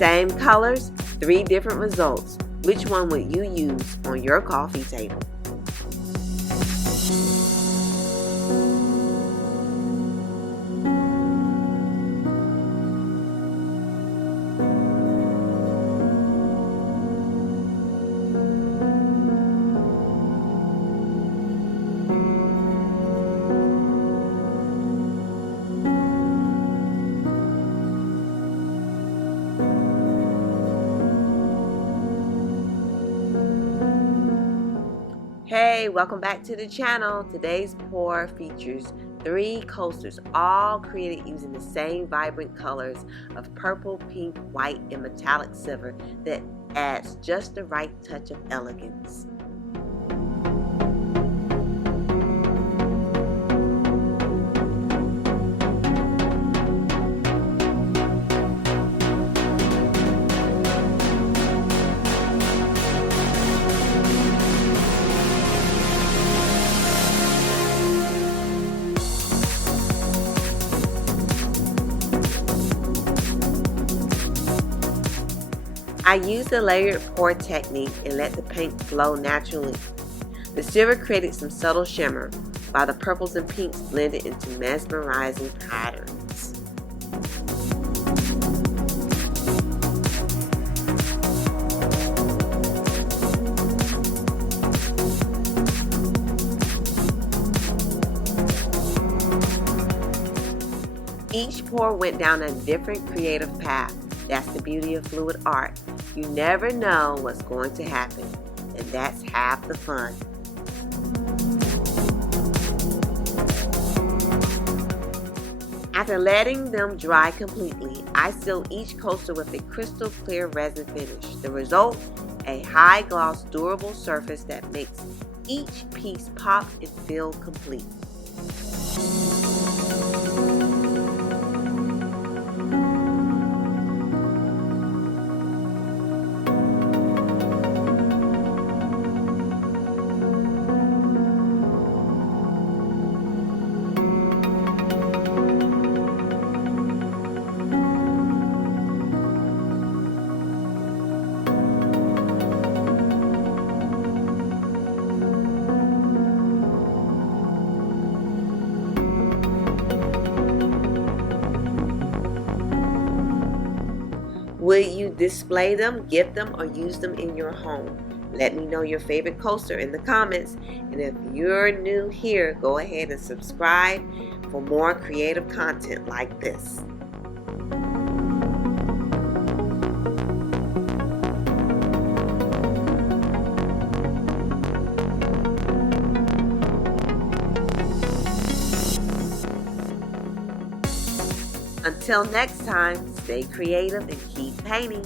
Same colors, 3 different results. Which one would you use on your coffee table? Hey, welcome back to the channel. Today's pour features 3 coasters, all created using the same vibrant colors of purple, pink, white, and metallic silver that adds just the right touch of elegance. I use the layered pour technique and let the paint flow naturally. The silver created some subtle shimmer, while the purples and pinks blended into mesmerizing patterns. Each pour went down a different creative path. That's the beauty of fluid art. You never know what's going to happen, and that's half the fun. After letting them dry completely, I seal each coaster with a crystal clear resin finish. The result? A high gloss, durable surface that makes each piece pop and feel complete. Will you display them, gift them, or use them in your home? Let me know your favorite coaster in the comments. And if you're new here, go ahead and subscribe for more creative content like this. Until next time, stay creative and keep painting.